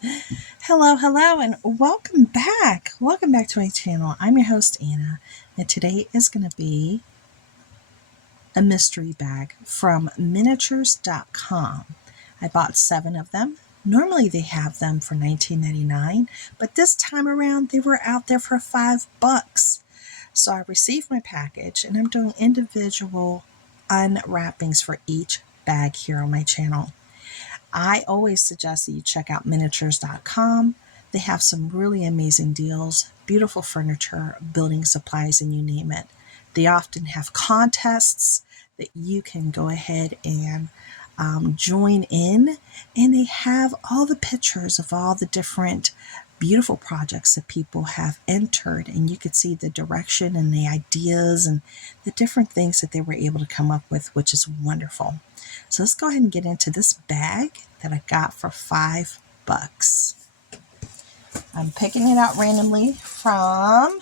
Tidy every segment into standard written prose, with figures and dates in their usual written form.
Hello, hello, and welcome back. Welcome back to my channel. I'm your host, Anna, and today is going to be a mystery bag from miniatures.com. I bought 7 of them. Normally they have them for $19.99, but this time around they were out there for $5. So I received my package and I'm doing individual unwrappings for each bag here on my channel. I always suggest that you check out miniatures.com. They have some really amazing deals, beautiful furniture, building supplies, and you name it. They often have contests that you can go ahead and join in, and they have all the pictures of all the different beautiful projects that people have entered, and you could see the direction and the ideas and the different things that they were able to come up with, which is wonderful. So let's go ahead and get into this bag that I got for $5. I'm picking it out randomly from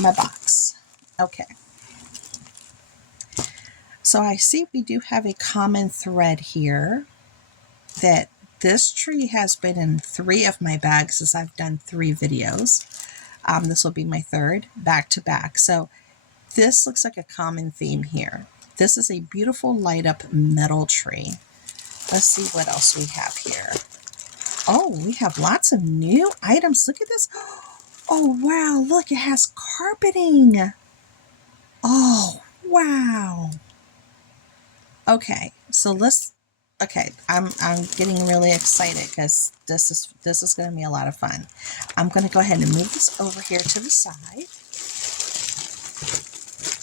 my box. Okay. So I see we do have a common thread here that this tree has been in 3 of my bags as I've done 3 videos. This will be my 3rd back to back. So this looks like a common theme here. This is a beautiful light up metal tree. Let's see what else we have here. Oh, we have lots of new items. Look at this. Oh, wow. Look, it has carpeting. Oh, wow. Okay, so I'm getting really excited because this is going to be a lot of fun. I'm going to go ahead and move this over here to the side.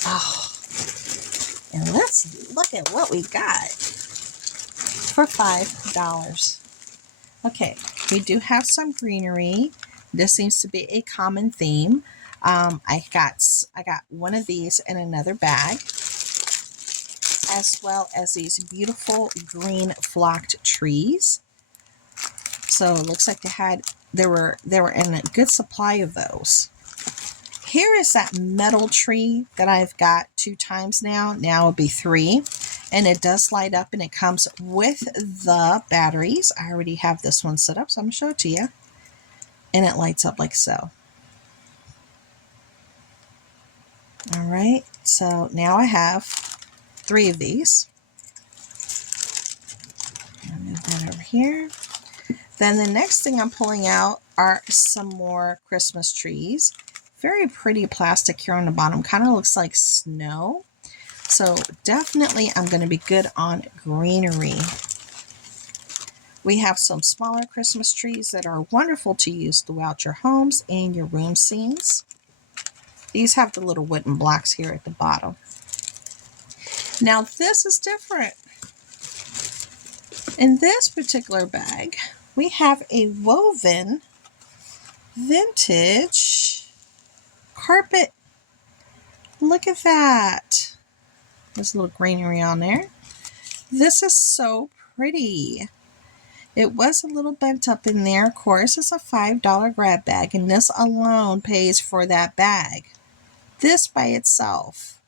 Oh, and let's look at what we got for $5. Okay, we do have some greenery. This seems to be a common theme. I got one of these in another bag, as well as these beautiful green flocked trees. So it looks like they were in a good supply of those. Here is that metal tree that I've got 2 times now. Now it'll be 3. And it does light up and it comes with the batteries. I already have this one set up, so I'm going to show it to you. And it lights up like so. All right, so now I have 3 of these. I'll move that over here. Then the next thing I'm pulling out are some more Christmas trees. Very pretty plastic here on the bottom. Kind of looks like snow. So definitely I'm going to be good on greenery. We have some smaller Christmas trees that are wonderful to use throughout your homes and your room scenes. These have the little wooden blocks here at the bottom. Now this is different. In this particular bag, we have a woven vintage carpet. Look at that. There's a little greenery on there. This is so pretty. It was a little bent up in there. Of course, it's a $5 grab bag, and this alone pays for that bag. This by itself.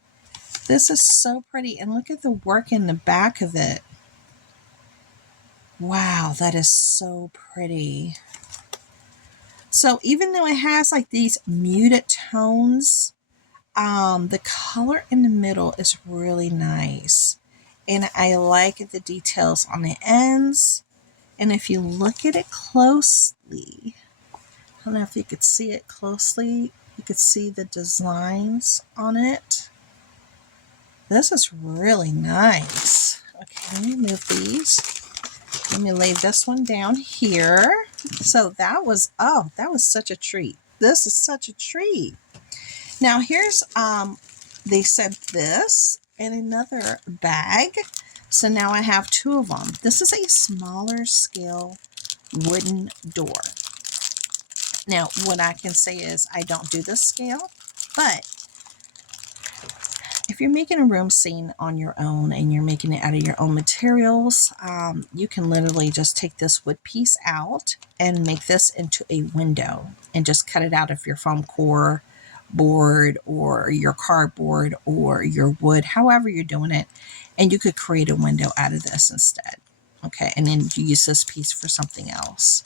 This is so pretty, and look at the work in the back of it. Wow, that is so pretty. So even though it has like these muted tones, the color in the middle is really nice. And I like the details on the ends. And if you look at it closely, I don't know if you could see it closely, you could see the designs on it. This is really nice. Okay, let me move these. Let me lay this one down here. So that was such a treat. This is such a treat. Now here's, they sent this in another bag. So now I have 2 of them. This is a smaller scale wooden door. Now what I can say is I don't do this scale, but if you're making a room scene on your own and you're making it out of your own materials, you can literally just take this wood piece out and make this into a window and just cut it out of your foam core board or your cardboard or your wood, however you're doing it, and you could create a window out of this instead. Okay, and then you use this piece for something else.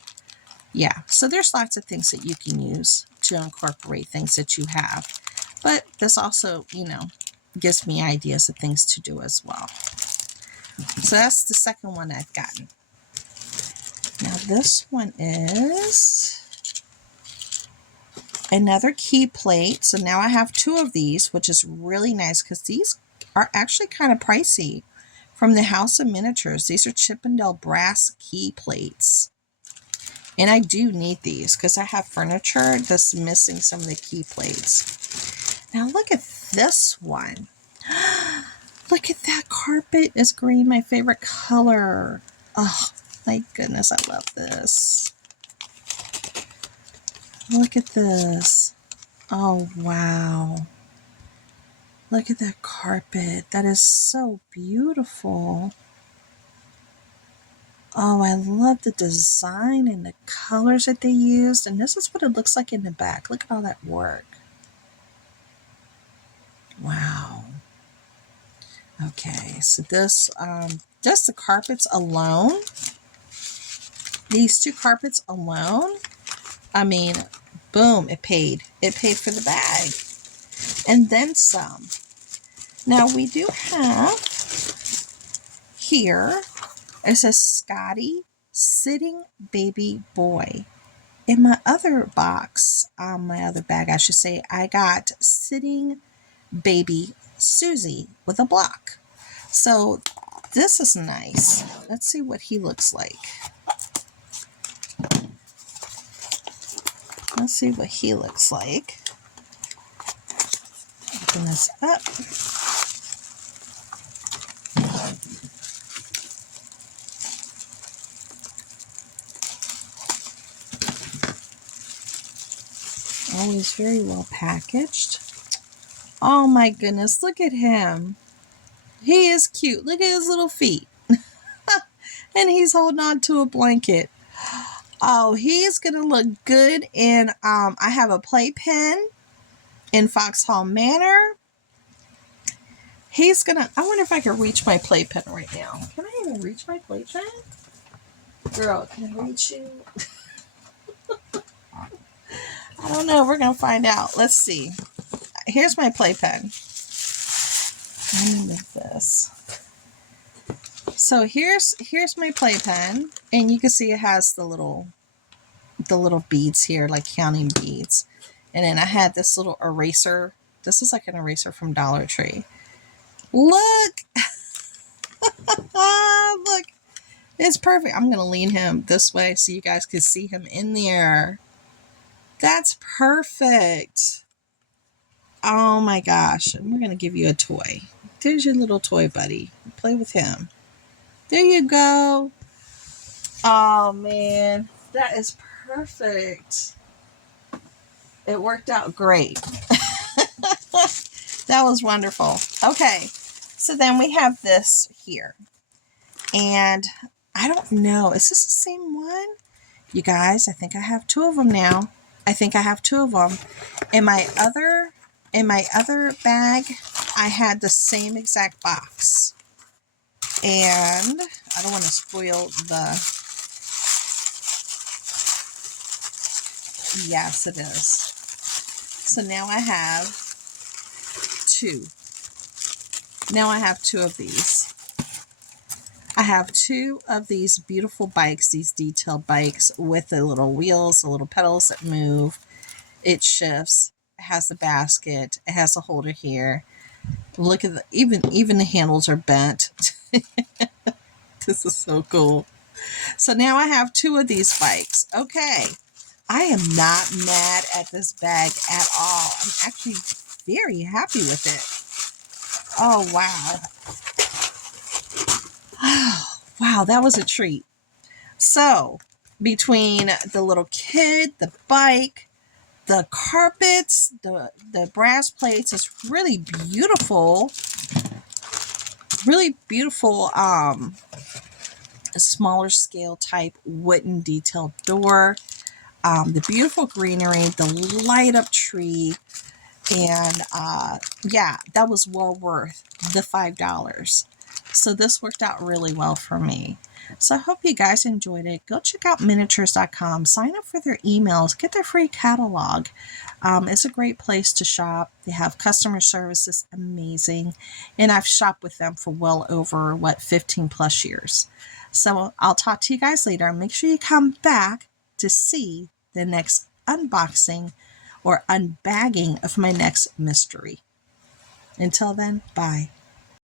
Yeah, so there's lots of things that you can use to incorporate things that you have. But this also, you know, gives me ideas of things to do as well. So that's the second one I've gotten. Now this one is another key plate. So now I have 2 of these, which is really nice because these are actually kind of pricey. From the House of Miniatures. These are Chippendale brass key plates. And I do need these because I have furniture that's missing some of the key plates. Now look at this one. Look at that carpet. It's green, my favorite color. Oh, my goodness, I love this. Look at this. Oh, wow. Look at that carpet. That is so beautiful. Oh, I love the design and the colors that they used. And this is what it looks like in the back. Look at all that work. Wow. Okay, so this, just the carpets alone, these 2 carpets alone, I mean, boom, it paid. It paid for the bag. And then some. Now we do have here, it says Scotty Sitting Baby Boy. In my other box, my other bag, I should say, I got Sitting Baby Susie with a block. So this is nice. Let's see what he looks like. Let's see what he looks like. Open this up. Always very well packaged. Oh my goodness, look at him. He is cute. Look at his little feet. And he's holding on to a blanket. Oh, he's going to look good in, I have a playpen in Foxhall Manor. He's going to, I wonder if I can reach my playpen right now. Can I even reach my playpen? Girl, can I reach you? I don't know. We're going to find out. Let's see. Here's my playpen. Let me move this. So here's my playpen, and you can see it has the little beads here, like counting beads. And then I had this little eraser. This is like an eraser from Dollar Tree. Look! Look! It's perfect. I'm going to lean him this way so you guys can see him in there. That's perfect. Oh my gosh. And we're going to give you a toy. There's your little toy buddy. Play with him. There you go. Oh man, that is perfect. It worked out great. That was wonderful. Okay, so then we have this here. And I don't know, is this the same one? You guys, I think I have 2 of them now. I think I have 2 of them. In my other bag, I had the same exact box. And I don't want to spoil the... Yes, it is. So now I have 2. Now I have 2 of these. I have 2 of these beautiful bikes, these detailed bikes with the little wheels, the little pedals that move. It shifts. It has the basket. It has a holder here. Look at the, even the handles are bent. This is so cool. So now I have 2 of these bikes. Okay. I am not mad at this bag at all. I'm actually very happy with it. Oh, wow. Wow, that was a treat. So, between the little kid, the bike, the carpets, the brass plates, it's really beautiful. Really beautiful, a smaller scale type wooden detailed door. The beautiful greenery, the light up tree, and yeah, that was well worth the $5. So this worked out really well for me. So I hope you guys enjoyed it. Go check out miniatures.com. Sign up for their emails. Get their free catalog. It's a great place to shop. They have customer service is amazing. And I've shopped with them for well over, 15 plus years. So I'll talk to you guys later. Make sure you come back to see the next unboxing or unbagging of my next mystery. Until then, bye.